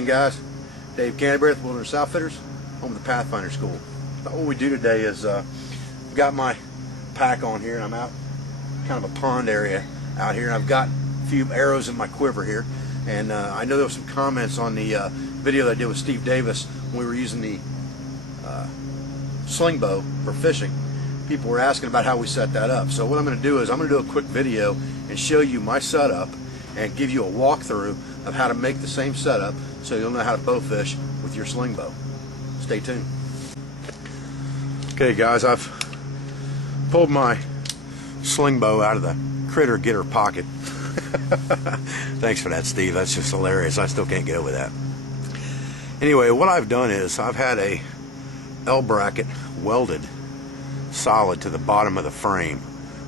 evening, guys. Dave Canterbury with Wilderness Outfitters, home of the Pathfinder School. What we do today is I've got my pack on here and I'm out kind of a pond area out here, and I've got a few arrows in my quiver here, and I know there were some comments on the video that I did with Steve Davis when we were using the Sling Bow for fishing. People were asking about how we set that up. So what I'm going to do is I'm going to do a quick video and show you my setup and give you a walkthrough of how to make the same setup so you'll know how to bow fish with your Sling Bow. Stay tuned. Okay guys, I've pulled my Sling Bow out of the critter getter pocket. Thanks for that, Steve. That's just hilarious. I still can't get over that. Anyway, what I've done is I've had a L bracket welded solid to the bottom of the frame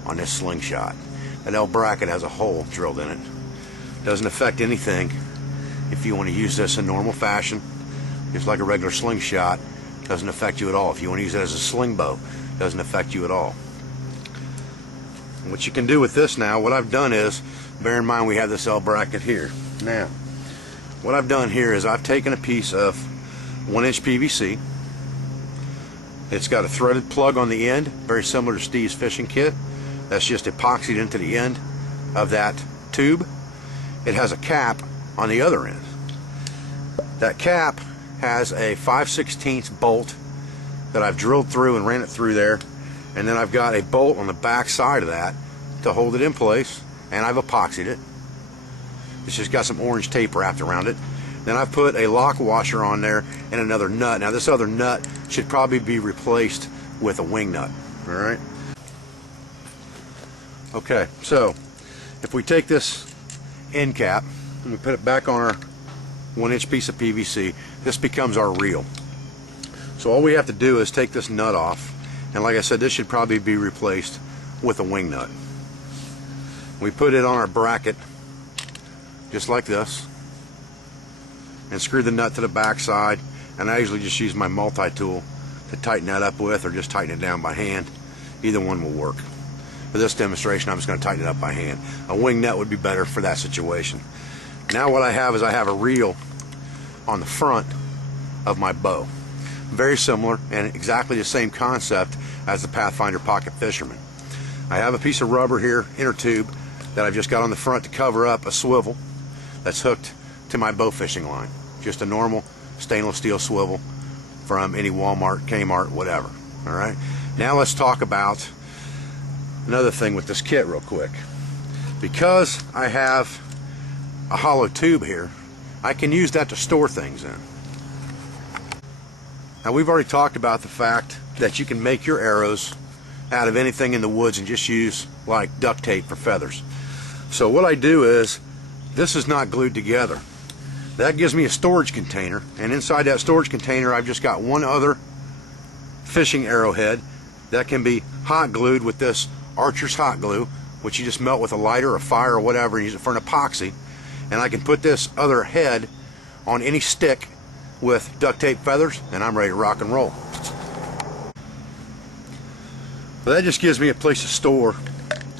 on this slingshot. That L bracket has a hole drilled in it. Doesn't affect anything if you want to use this in normal fashion, just like a regular slingshot. Doesn't affect you at all. If you want to use it as a sling bow, doesn't affect you at all. What you can do with this now, what I've done is, bear in mind we have this L bracket here. Now, what I've done here is I've taken a piece of 1-inch PVC. It's got a threaded plug on the end, very similar to Steve's fishing kit. That's just epoxied into the end of that tube. It has a cap on the other end. That cap has a 5/16 bolt that I've drilled through and ran it through there, and then I've got a bolt on the back side of that to hold it in place, and I've epoxied it. It's just got some orange tape wrapped around it. Then I've put a lock washer on there and another nut. Now this other nut should probably be replaced with a wing nut. Alright? Okay, so if we take this end cap and we put it back on our 1-inch piece of PVC, this becomes our reel. So all we have to do is take this nut off, and like I said, this should probably be replaced with a wing nut. We put it on our bracket just like this and screw the nut to the back side, and I usually just use my multi-tool to tighten that up with, or just tighten it down by hand. Either one will work. For this demonstration, I'm just going to tighten it up by hand. A wing nut would be better for that situation. Now what I have is I have a reel on the front of my bow. Very similar and exactly the same concept as the Pathfinder Pocket Fisherman. I have a piece of rubber here, inner tube, that I've just got on the front to cover up a swivel that's hooked to my bow fishing line. Just a normal stainless steel swivel from any Walmart, Kmart, whatever. Alright, now let's talk about another thing with this kit real quick. Because I have a hollow tube here, I can use that to store things in. Now we've already talked about the fact that you can make your arrows out of anything in the woods and just use like duct tape for feathers. So what I do is, this is not glued together. That gives me a storage container, and inside that storage container I've just got one other fishing arrowhead that can be hot glued with this Archer's hot glue, which you just melt with a lighter or fire or whatever and use it for an epoxy. And I can put this other head on any stick with duct tape feathers, and I'm ready to rock and roll. But that just gives me a place to store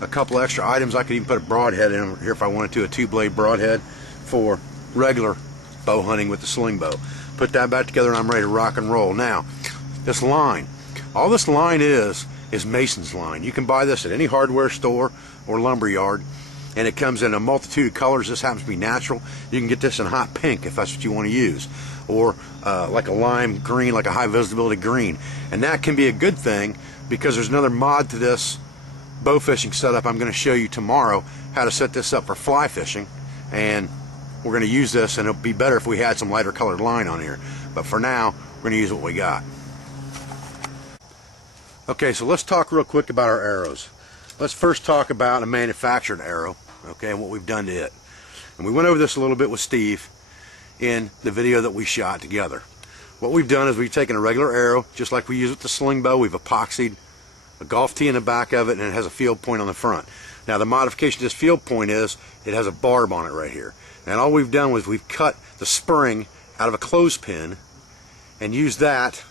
a couple extra items. I could even put a broadhead in here if I wanted to, a 2-blade broadhead for regular bow hunting with the Sling Bow. Put that back together and I'm ready to rock and roll. Now, this line, all this line is Mason's line. You can buy this at any hardware store or lumber yard, and it comes in a multitude of colors. This happens to be natural. You can get this in hot pink if that's what you want to use, or like a lime green, like a high visibility green. And that can be a good thing, because there's another mod to this bow fishing setup. I'm going to show you tomorrow how to set this up for fly fishing, and we're going to use this, and it'll be better if we had some lighter colored line on here, but for now we're going to use what we got. Okay, so let's talk real quick about our arrows. Let's first talk about a manufactured arrow, okay, and what we've done to it. And we went over this a little bit with Steve in the video that we shot together. What we've done is we've taken a regular arrow, just like we use with the Sling Bow. We've epoxied a golf tee in the back of it, and it has a field point on the front. Now the modification to this field point is it has a barb on it right here. And all we've done was we've cut the spring out of a clothespin and used that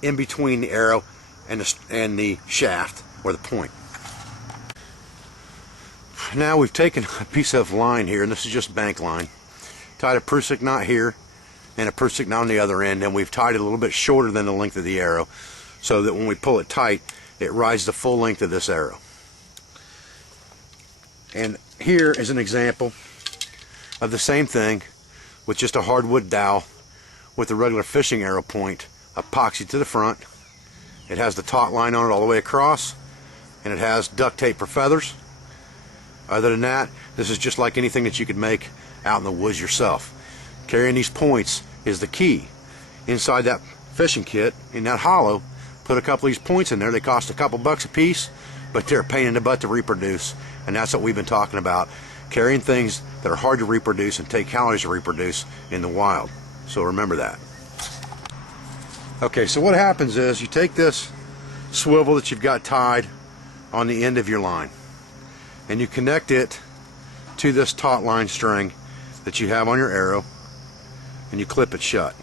in between the arrow and the shaft, or the point. Now we've taken a piece of line here, and this is just bank line, tied a Prusik knot here, and a proof stick knot on the other end, and we've tied it a little bit shorter than the length of the arrow so that when we pull it tight, it rides the full length of this arrow. And here is an example of the same thing with just a hardwood dowel with a regular fishing arrow point epoxy to the front. It has the taut line on it all the way across, and it has duct tape for feathers. Other than that, this is just like anything that you could make out in the woods yourself. Carrying these points is the key. Inside that fishing kit, in that hollow, put a couple of these points in there. They cost a couple bucks a piece, but they're a pain in the butt to reproduce, and that's what we've been talking about. Carrying things that are hard to reproduce and take calories to reproduce in the wild. So remember that. Okay, so what happens is you take this swivel that you've got tied on the end of your line, and you connect it to this taut line string that you have on your arrow, and you clip it shut.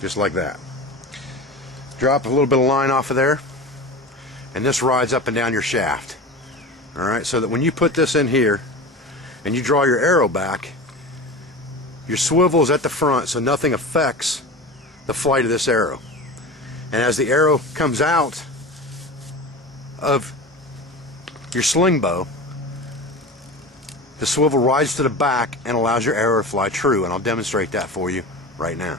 Just like that. Drop a little bit of line off of there, and this rides up and down your shaft. Alright, so that when you put this in here and you draw your arrow back, your swivel is at the front, so nothing affects the flight of this arrow. And as the arrow comes out of your sling bow, the swivel rides to the back and allows your arrow to fly true, and I'll demonstrate that for you right now.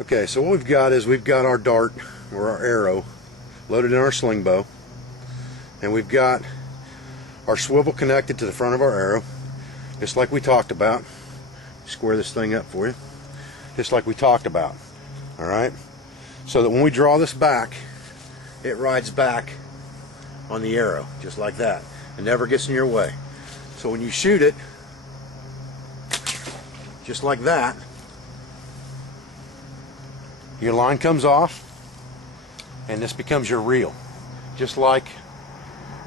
Okay, so what we've got is we've got our dart or our arrow loaded in our sling bow, and we've got our swivel connected to the front of our arrow, just like we talked about. Square this thing up for you, just like we talked about. Alright, so that when we draw this back, it rides back on the arrow, just like that. It never gets in your way. So when you shoot it, just like that, your line comes off, and this becomes your reel, just like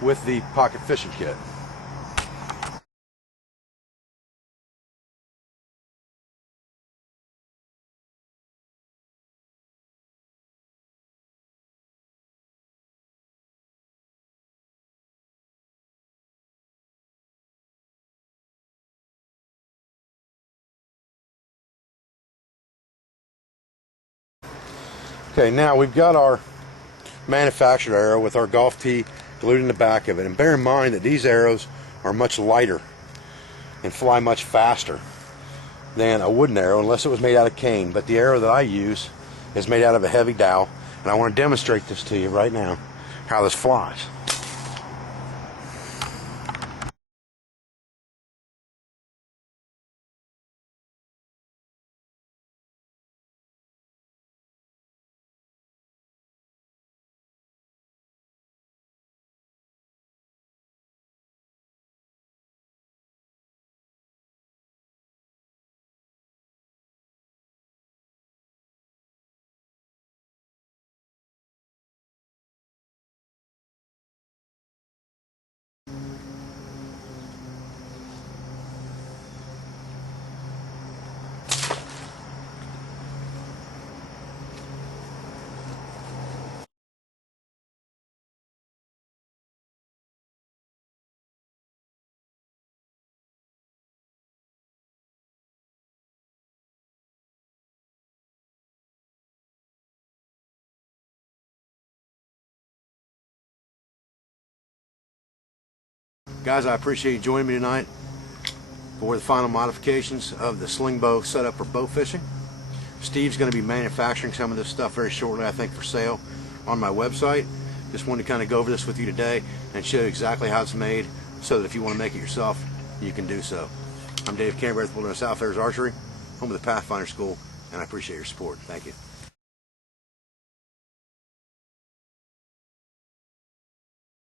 with the pocket fishing kit. Okay, now we've got our manufactured arrow with our golf tee glued in the back of it, and bear in mind that these arrows are much lighter and fly much faster than a wooden arrow unless it was made out of cane, but the arrow that I use is made out of a heavy dowel, and I want to demonstrate this to you right now, how this flies. Guys, I appreciate you joining me tonight for the final modifications of the Sling Bow setup for bow fishing. Steve's going to be manufacturing some of this stuff very shortly, I think, for sale on my website. Just wanted to kind of go over this with you today and show you exactly how it's made, so that if you want to make it yourself, you can do so. I'm Dave Canterbury with Wilderness Outfitters Archery, home of the Pathfinder School, and I appreciate your support. Thank you.